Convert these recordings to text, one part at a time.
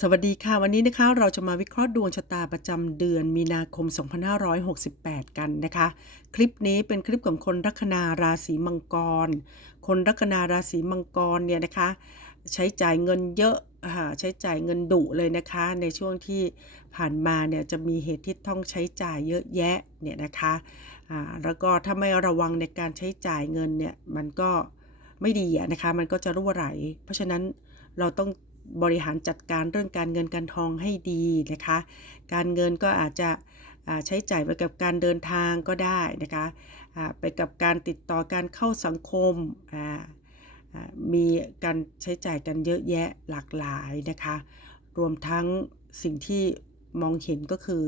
สวัสดีค่ะ วันนี้นะคะเราจะมาวิเคราะห์ดวงชะตาประจำเดือนมีนาคม 2568 กันนะคะ คลิปนี้เป็นคลิปของคนลัคนาราศีมังกร คนลัคนาราศีมังกรเนี่ยนะคะ ใช้จ่ายเงินเยอะใช้จ่ายเงินดุเลยนะคะ ในช่วงที่ผ่านมาเนี่ยจะมีเหตุที่ต้องใช้จ่ายเยอะแยะเนี่ยนะคะอ่าแล้วก็ถ้าไม่ระวังในการใช้จ่ายเงินเนี่ยมันก็ไม่ดีนะคะ มันก็จะรั่วไหล เพราะฉะนั้นเราต้อง บริหารจัดการเรื่องการเงินการทองให้ดีนะคะ การเงินก็อาจจะใช้จ่ายไปกับการเดินทางก็ได้นะคะไปกับการติดต่อการเข้าสังคม มีการใช้จ่ายกันเยอะแยะหลากหลายนะคะ รวมทั้งสิ่งที่ มองเห็นก็คือ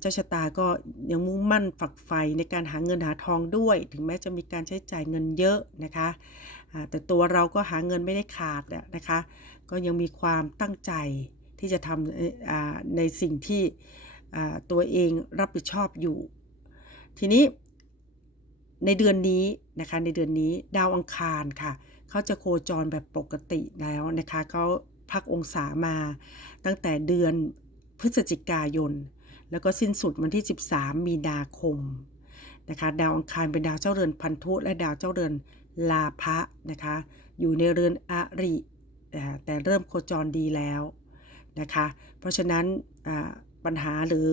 เจ้าชะตาก็ยังมุ่งมั่นฝักใฝ่ในการหาเงินหาทองด้วย ถึงแม้จะมีการใช้จ่ายเงินเยอะนะคะแต่ตัวเราก็หาเงินไม่ได้ขาดนะคะ ก็ยังมีความตั้งใจที่จะทำในสิ่งที่ตัวเองรับผิดชอบอยู่ ทีนี้ในเดือนนี้นะคะในเดือนนี้ดาวอังคารค่ะเขาจะโคจรแบบปกติแล้วนะคะเขาพักองศามาตั้งแต่เดือน พฤศจิกายน แล้วก็สิ้นสุดวันที่ 13 มีนาคมนะคะดาวอังคารเป็นดาวเจ้าเรือนพันธุและดาวเจ้าเรือนลาภะนะคะอยู่ในเรือนอริแต่เริ่มโคจรดีแล้วนะคะเพราะฉะนั้นปัญหาหรือ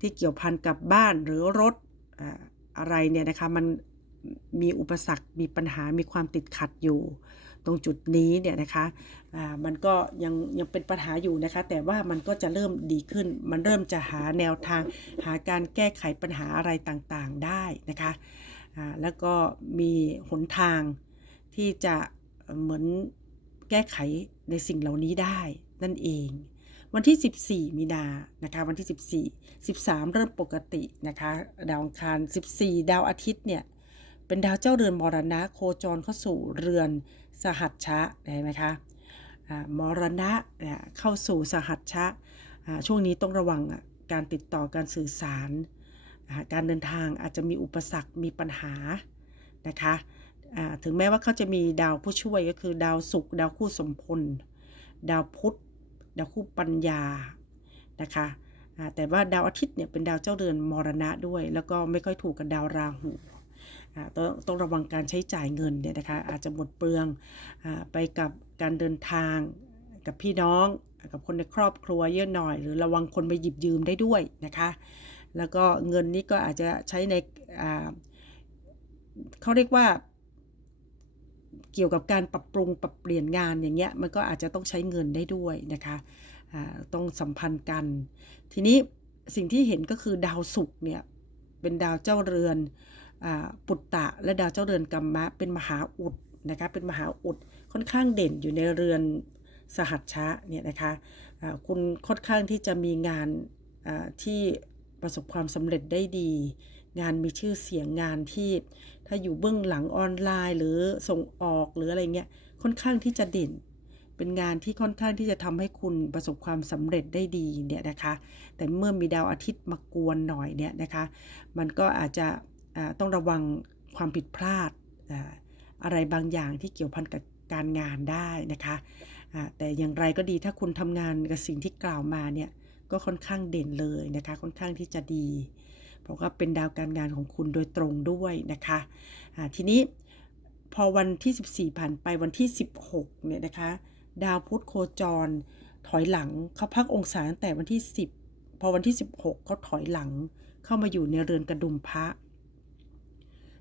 ที่เกี่ยวพันกับบ้านหรือรถอะไรเนี่ยนะคะมันมีอุปสรรคมีปัญหามีความติดขัดอยู่ ตรงจุดนี้เนี่ยนะคะอ่ามันก็ยังยังเป็นปัญหาอยู่นะคะ แต่ว่ามันก็จะเริ่มดีขึ้น มันเริ่มจะหาแนวทาง หาการแก้ไขปัญหาอะไรต่างๆได้นะคะอ่าแล้วก็มีหนทางที่จะเหมือนแก้ไขในสิ่งเหล่านี้ได้นั่นเอง วันที่ 14 มีนานะคะวันที่ 14 13 เริ่มปกตินะคะดาวอังคาร 14 ดาวอาทิตย์เนี่ยเป็นดาวเจ้าเรือนมรณะโคจรเข้าสู่เรือน สหัชชะเห็นไหมคะมรณะเข้าสู่สหัชชะช่วงนี้ต้องระวังการติดต่อการสื่อสาร การเดินทางอาจจะมีอุปสรรคมีปัญหานะคะถึงแม้ว่าเขาจะมีดาวผู้ช่วยก็คือดาวศุกร์ดาวคู่สมพล ดาวพุธดาวคู่ปัญญานะคะแต่ว่าดาวอาทิตย์เนี่ยเป็นดาวเจ้าเรือนมรณะด้วย แล้วก็ไม่ค่อยถูกกับดาวราหู ต้องต้องระวังการใช้จ่ายเงินเนี่ยนะคะอาจจะหมดเปลืองอไปกับการเดินทางกับพี่น้องกับคนในครอบครัวเยอะหน่อย หรือระวังคนไปหยิบยืมได้ด้วยนะคะ แล้วก็เงินนี้ก็อาจจะใช้ในเขาเรียกว่าเกี่ยวกับการปรับปรุงปรับเปลี่ยนงานอย่างเงี้ยมันก็อาจจะต้องใช้เงินได้ด้วยนะคะต้องสัมพันธ์กัน ทีนี้สิ่งที่เห็นก็คือดาวศุกร์เนี่ยเป็นดาวเจ้าเรือน ปุตตะและดาวเจ้าเรือนกัมมะเป็นมหาอุดนะคะเป็นมหาอุดค่อนข้างเด่นอยู่ในเรือนสหัชชะเนี่ยนะคะคุณค่อนข้างที่จะมีงานที่ประสบความสำเร็จได้ดี งานมีชื่อเสียงงานที่ถ้าอยู่เบื้องหลังออนไลน์ หรือส่งออกหรืออะไรเงี้ยค่อนข้างที่จะเด่น เป็นงานที่ค่อนข้างที่จะทำให้คุณประสบความสำเร็จได้ดีเนี่ยนะคะ แต่เมื่อมีดาวอาทิตย์มากวนหน่อยเนี่ยนะคะ มันก็อาจจะ ต้องระวังความผิดพลาดอะไรบางอย่างที่เกี่ยวพันกับการงานได้นะคะแต่อย่างไรก็ดีถ้าคุณทำงานกับสิ่งที่กล่าวมาเนี่ยก็ค่อนข้างเด่นเลยนะคะค่อนข้างที่จะดี เพราะว่าเป็นดาวการงานของคุณโดยตรงด้วยนะคะทีนี้พอวันที่ 14 ผ่านไปวันที่ 16เนี่ยนะคะดาวพุธโคจร ถอยหลังเขาพักองศาตั้งแต่วันที่ 10 พอวันที่ 16เขาถอยหลังเข้ามาอยู่ในเรือนกระดุมพระ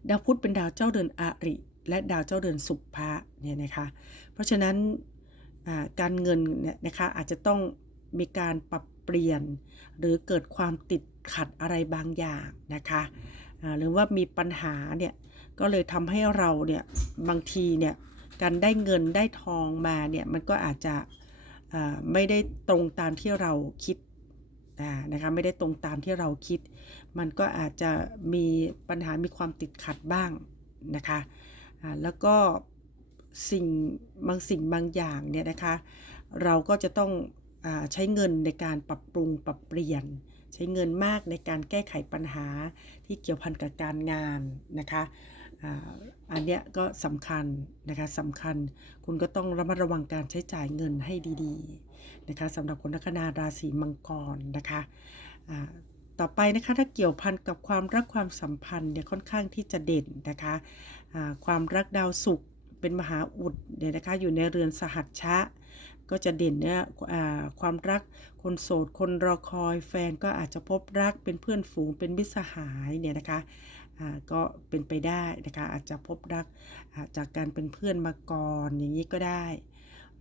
ดาวพุธเป็นดาวเจ้าเรือนอาริ และดาวเจ้าเรือนสุภะเนี่ยนะคะ เพราะฉะนั้นการเงินเนี่ยนะคะอาจจะต้องมีการปรับเปลี่ยน หรือเกิดความติดขัดอะไรบางอย่างนะคะหรือว่ามีปัญหาเนี่ยก็เลยทำให้เราเนี่ยบางทีเนี่ยการได้เงินได้ทองมาเนี่ยมันก็อาจจะไม่ได้ตรงตามที่เราคิดนะคะไม่ได้ตรงตามที่เราคิด มันก็อาจจะมีปัญหามีความติดขัดบ้างนะคะแล้วก็สิ่งบางสิ่งบางอย่างเนี่ยนะคะเราก็จะต้องอใช้เงินในการปรับปรุงปรับเปลี่ยน ใช้เงินมากในการแก้ไขปัญหาที่เกี่ยวพันกับการงานนะคะอันเนี้ยก็สำคัญนะคะสำคัญคุณก็ต้องระมัดระวังการใช้จ่ายเงินให้ดีๆนะคะสำหรับคนลัคนาราศีมังกรนะคะ ต่อไปนะคะถ้าเกี่ยวพันกับความรักความสัมพันธ์เนี่ยค่อนข้างที่จะเด่นนะคะอ่าความรักดาวศุกร์เป็นมหาอุดเนี่ยนะคะอยู่ในเรือนสหัชชะ ก็จะเด่นเนี่ยความรักคนโสดคนรอคอย แฟนก็อาจจะพบรักเป็นเพื่อนฝูงเป็นมิตรสหายเนี่ยนะคะก็เป็นไปได้นะคะอาจจะพบรักจากการเป็นเพื่อนมาก่อนอย่างนี้ก็ได้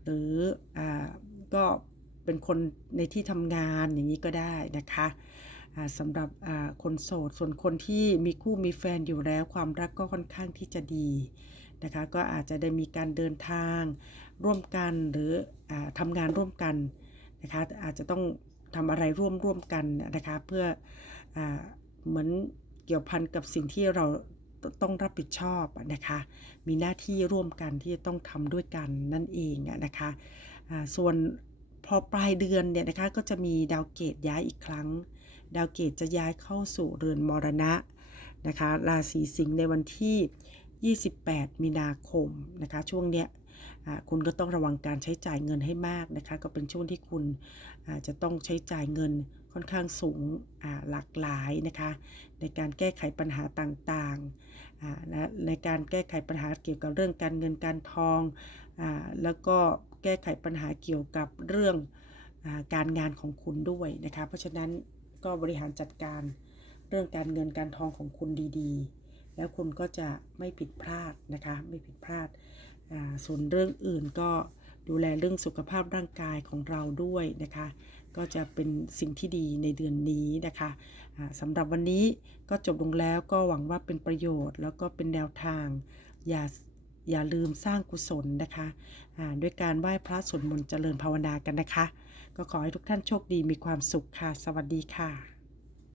หรืออก็เป็นคนในที่ทำงานอย่างนี้ก็ได้นะคะ สำหรับคนโสด ส่วนคนที่มีคู่มีแฟนอยู่แล้ว ความรักก็ค่อนข้างที่จะดีนะคะ ก็อาจจะได้มีการเดินทางร่วมกันหรืออทำงานร่วมกันนะคะ อาจจะต้องทำอะไรร่วมร่วมกันนะคะ เพื่ออเหมือนเกี่ยวพันกับสิ่งที่เราต้องรับผิดชอบนะคะ มีหน้าที่ร่วมกันที่จะต้องทำด้วยกันนั่นเองนะคะส่วนพอปลายเดือนเนี่ยนะคะก็จะมีดาวเกตย้ายอีกครั้ง ดาวเกตจะย้ายเข้าสู่เรือนมรณะนะคะราศีสิงห์ในวันที่ 28 มีนาคมนะคะช่วงเนี้ยคุณก็ต้องระวังการใช้จ่ายเงินให้มากนะคะก็เป็นช่วงที่คุณจะต้องใช้จ่ายเงินค่อนข้างสูงหลากหลายนะคะในการแก้ไขปัญหาต่างๆและในการแก้ไขปัญหาเกี่ยวกับเรื่องการเงินการทองอแล้วก็แก้ไขปัญหาเกี่ยวกับเรื่องอการงานของคุณด้วยนะคะเพราะฉะนั้น ก็บริหารจัดการเรื่องการเงินการทองของคุณดีๆ แล้วคุณก็จะไม่ผิดพลาดนะคะ ไม่ผิดพลาด ส่วนเรื่องอื่นก็ดูแลเรื่องสุขภาพร่างกายของเราด้วยนะคะ ก็จะเป็นสิ่งที่ดีในเดือนนี้นะคะสำหรับวันนี้ก็จบลงแล้วก็หวังว่าเป็นประโยชน์ แล้วก็เป็นแนวทาง อย่าอย่าลืมสร้างกุศลนะคะด้วยการไหว้พระสวดมนต์เจริญภาวนากันนะคะ ก็ขอให้ทุกท่านโชคดีมีความสุขค่ะ สวัสดีค่ะ